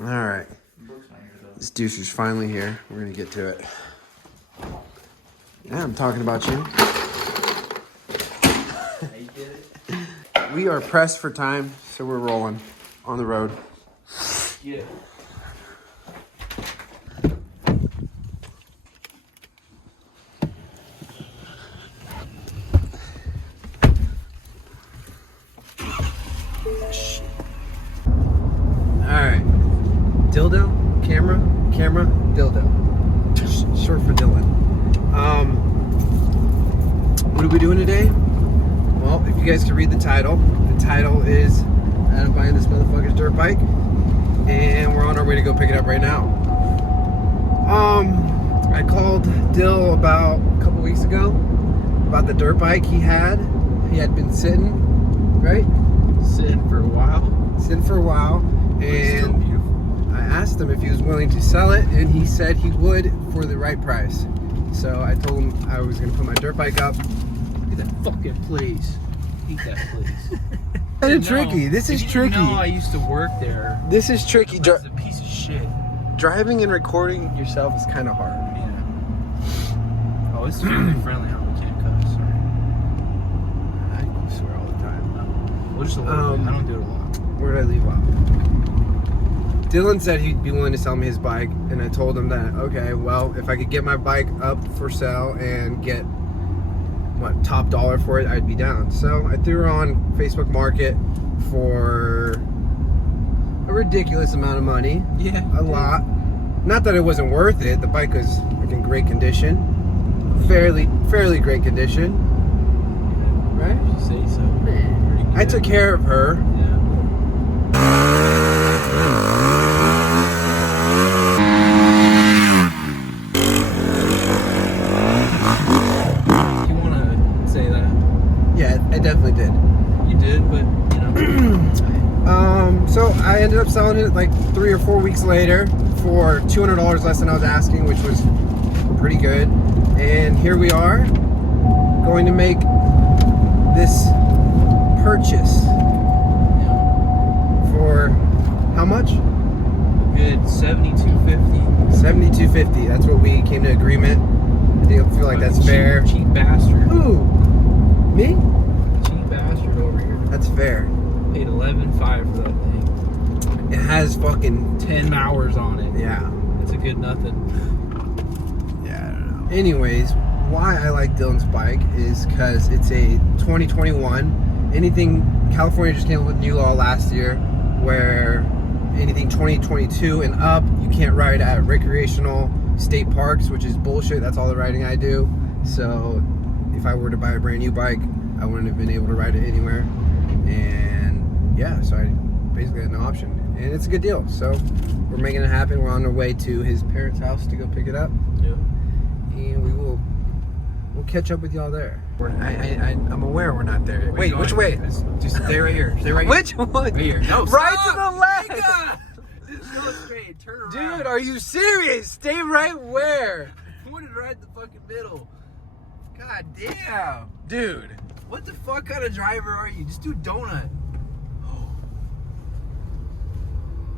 All right. This doucher's finally here. We're gonna get to it. Yeah, I'm talking about you. We are pressed for time, so we're rolling on the road. Yeah. Alright. Dildo, camera, dildo. Short for Dylan. What are we doing today? Well, if you guys can read the title is I'm buying this motherfucker's dirt bike, and we're on our way to go pick it up right now. I called Dill about a couple weeks ago about the dirt bike he had. He had been sitting, right? Sitting for a while. And I asked him if he was willing to sell it, and he said he would for the right price. So I told him I was going to put my dirt bike up. Look at that fucking place. Eat that place. Kind of tricky. This is tricky. No, I used to work there. This is tricky. It's a piece of shit. Driving and recording yourself is kind of hard. Yeah. Oh, it's family friendly. How we can't cuss. Sorry. I swear all the time. We'll just a little bit. I don't do it a lot. Where did I leave off? Dylan said he'd be willing to sell me his bike, and I told him that, okay, well, if I could get my bike up for sale and get, top dollar for it, I'd be down. So I threw her on Facebook Market for a ridiculous amount of money. Yeah. A lot. Not that it wasn't worth it. The bike was in great condition. Fairly great condition. Right? You say so. I took care of her. Yeah. You want to say that? Yeah, I definitely did. You did, but you know. So I ended up selling it like 3 or 4 weeks later for $200 less than I was asking, which was pretty good. And here we are, going to make this purchase for how much? Good $72.50. $72.50. That's what we came to agreement. I feel like that's fair. Cheap bastard. Ooh, me? Cheap bastard over here. That's fair. Paid $11.5 for that thing. It has fucking 10 hours on it. yeah. It's a good nothing. Yeah, I don't know. Anyways, why I like Dylan's bike is because it's a 2021. California just came up with new law last year where anything 2022 and up, you can't ride at recreational state parks, which is bullshit. That's all the riding I do. So if I were to buy a brand new bike, I wouldn't have been able to ride it anywhere. And yeah, so I basically had no option. And it's a good deal. So we're making it happen. We're on our way to his parents' house to go pick it up. Yeah. And we'll catch up with y'all there. I'm aware we're not there. Wait, which way? Just stay right here. Stay right here. Which one? Right here. No, right stop. to the left. Just go straight. Turn around. Dude, are you serious? Stay right where? You wanted to ride the fucking middle. God damn. Dude. What the fuck kind of driver are you? Just do donut.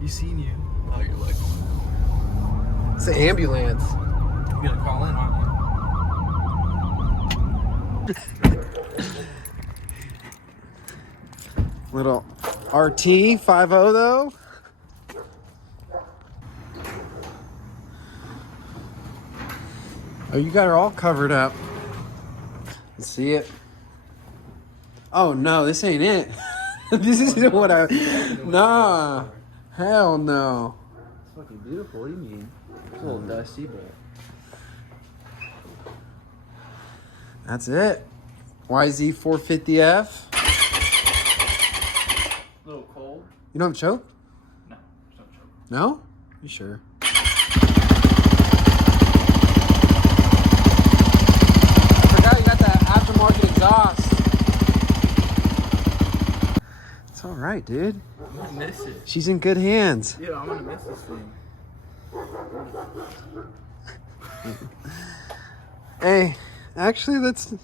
You seen you. Oh, you're like, It's an ambulance. you gonna call in, aren't you? Little RT 50 though. Oh, you got her all covered up. Let's see it. Oh no, this ain't it. This isn't what I. Nah, hell no. It's fucking beautiful. What do you mean? It's a little dusty, but. That's it. YZ 450F. A little cold. You don't have a choke? No, there's no choke. No? You sure? I forgot you got that aftermarket exhaust. It's all right, dude. I'm gonna miss it. She's in good hands. Dude, I'm gonna miss this thing. Hey, actually, let's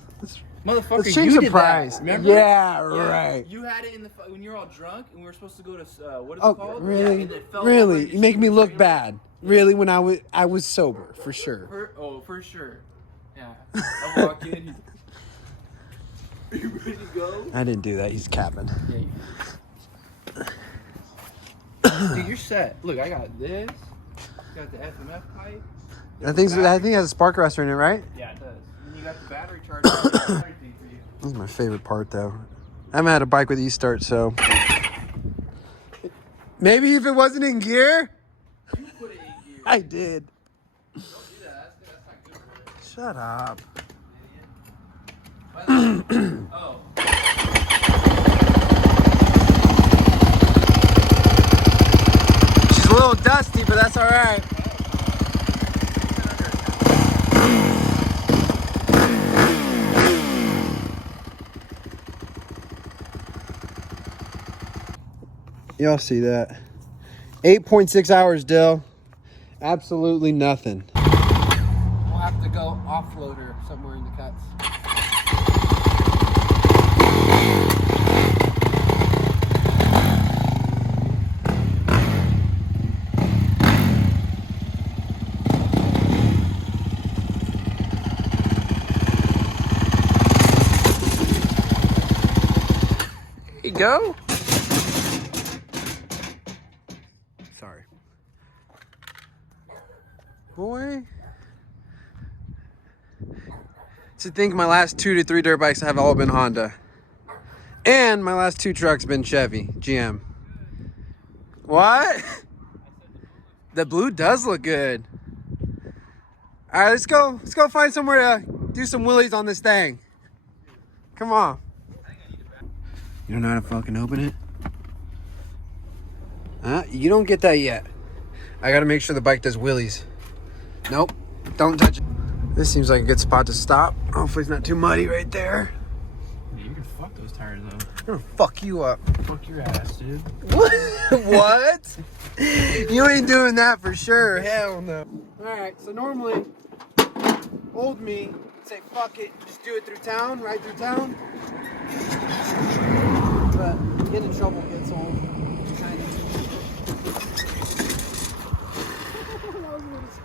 Motherfucker, Let's change you the did price. that. Remember? Yeah, right. You had it in the when you were all drunk and we were supposed to go to what is it Oh, called? really? Yeah, and it fell over Really? and You make me stupid look trailer. bad. Really? When I was sober, for sure. For sure. Yeah. I walk in. Are you ready to go? I didn't do that. He's capping. Yeah, you Dude, you're set. Look, I got this. Got the FMF pipe. I think it has a spark arrestor in it, right? Yeah, it does. And you got the battery charger. Everything for you. This is my favorite part, though. I haven't had a bike with e-start, so maybe if it wasn't in gear. You put it in gear. I did. Don't do that. That's not good for it. Shut up. Oh. She's a little dusty, but that's all right. Y'all see that? 8.6 hours, Dill. Absolutely nothing. We'll have to go offloader somewhere in the cuts. Here you go. Sorry. Boy. To think my last 2 to 3 dirt bikes have all been Honda. And my last 2 trucks been Chevy, GM. What? The blue does look good. All right, let's go. Let's go find somewhere to do some wheelies on this thing. Come on. You don't know how to fucking open it? You don't get that yet. I gotta make sure the bike does wheelies. Nope, don't touch it. This seems like a good spot to stop. Hopefully it's not too muddy right there. Yeah, you're gonna fuck those tires though. I'm gonna fuck you up. Fuck your ass, dude. What? You ain't doing that for sure. Hell no. Alright, so normally, old me would say fuck it, just do it through town, right through town. But getting in trouble gets old.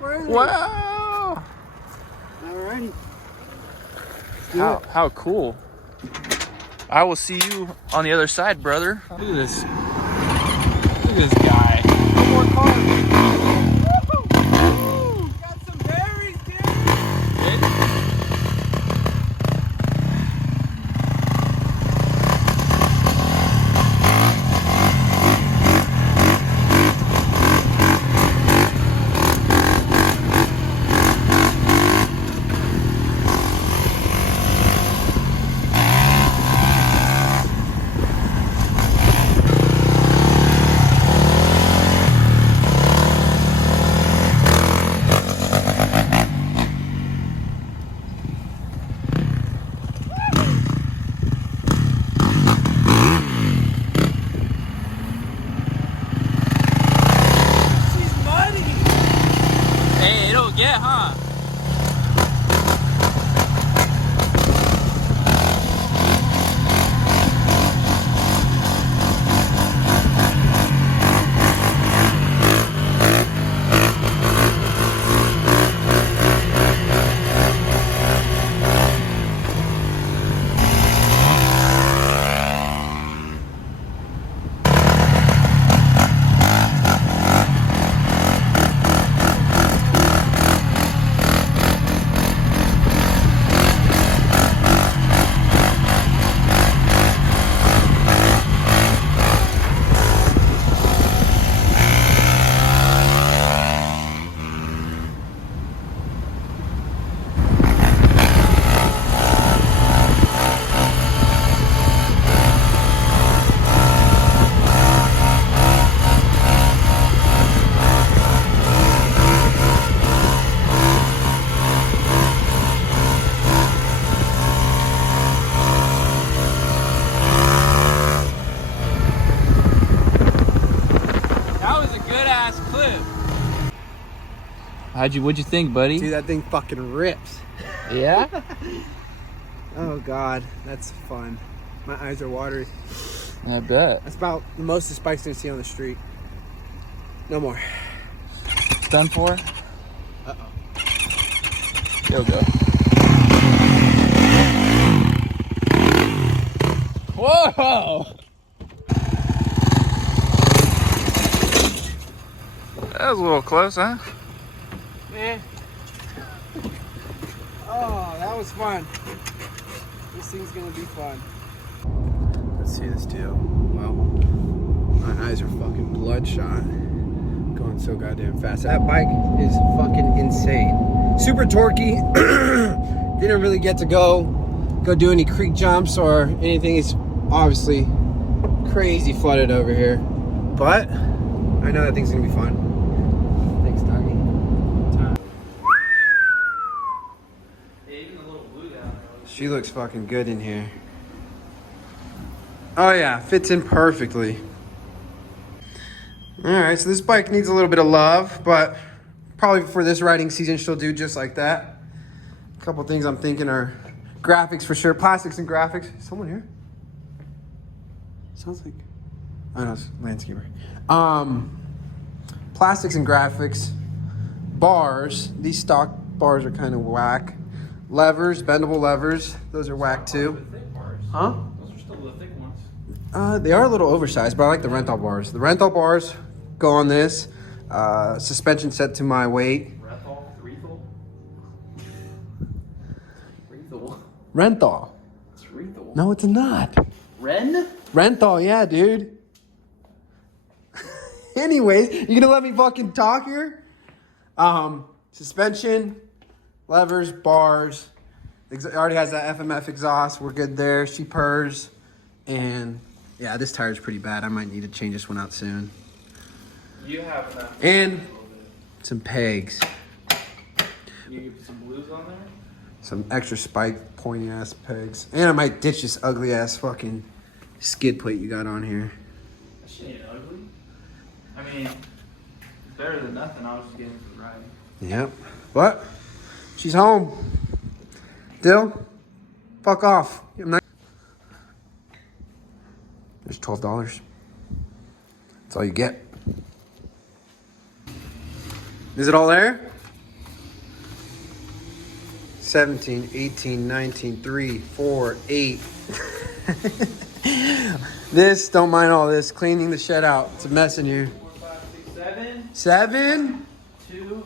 Wow! Alrighty. How cool. I will see you on the other side, brother. Look at this. Look at this guy. One more car. Woo! Got some berries, dude. Hey, it'll get, huh? What'd you think, buddy? Dude, that thing fucking rips. Yeah? Oh God, that's fun. My eyes are watery. I bet. That's about the most the spike's gonna see on the street. No more. Done for? Uh-oh. Go. Whoa! That was a little close, huh? Man. Oh, that was fun. This thing's gonna be fun. Let's see this deal. Well, my eyes are fucking bloodshot. Going so goddamn fast. That bike is fucking insane. Super torquey. Didn't really get to go do any creek jumps or anything. It's obviously crazy flooded over here. But I know that thing's gonna be fun. Thanks, Doggy. She looks fucking good in here. Oh yeah, fits in perfectly. Alright, so this bike needs a little bit of love, but probably for this riding season she'll do just like that. A couple things I'm thinking are graphics for sure. Plastics and graphics. Someone here? Sounds like... I know, it's a landscaper. Plastics and graphics. Bars. These stock bars are kind of whack. Levers, bendable levers. Those are whack too. Huh? Those are still the thick ones. They are a little oversized, but I like the rental bars. The rental bars go on this. Suspension set to my weight. Rental. It's Rethel. No, it's not. Rental, yeah, dude. Anyways, you gonna let me fucking talk here? Suspension, levers, bars. It already has that FMF exhaust. We're good there. She purrs. And yeah, this tire's pretty bad. I might need to change this one out soon. You have enough. And some pegs. You put some blues on there? Some extra spike pointy ass pegs. And I might ditch this ugly ass fucking skid plate you got on here. That shit ain't ugly. I mean, it's better than nothing. I was just getting for riding. Yep. But she's home. Dill, fuck off. I'm not. There's $12. That's all you get. Is it all there? 17, 18, 19, 3, 4, 8. This, don't mind all this. Cleaning the shed out. It's a mess in here. 4, 5, 6, 7. 7? 2.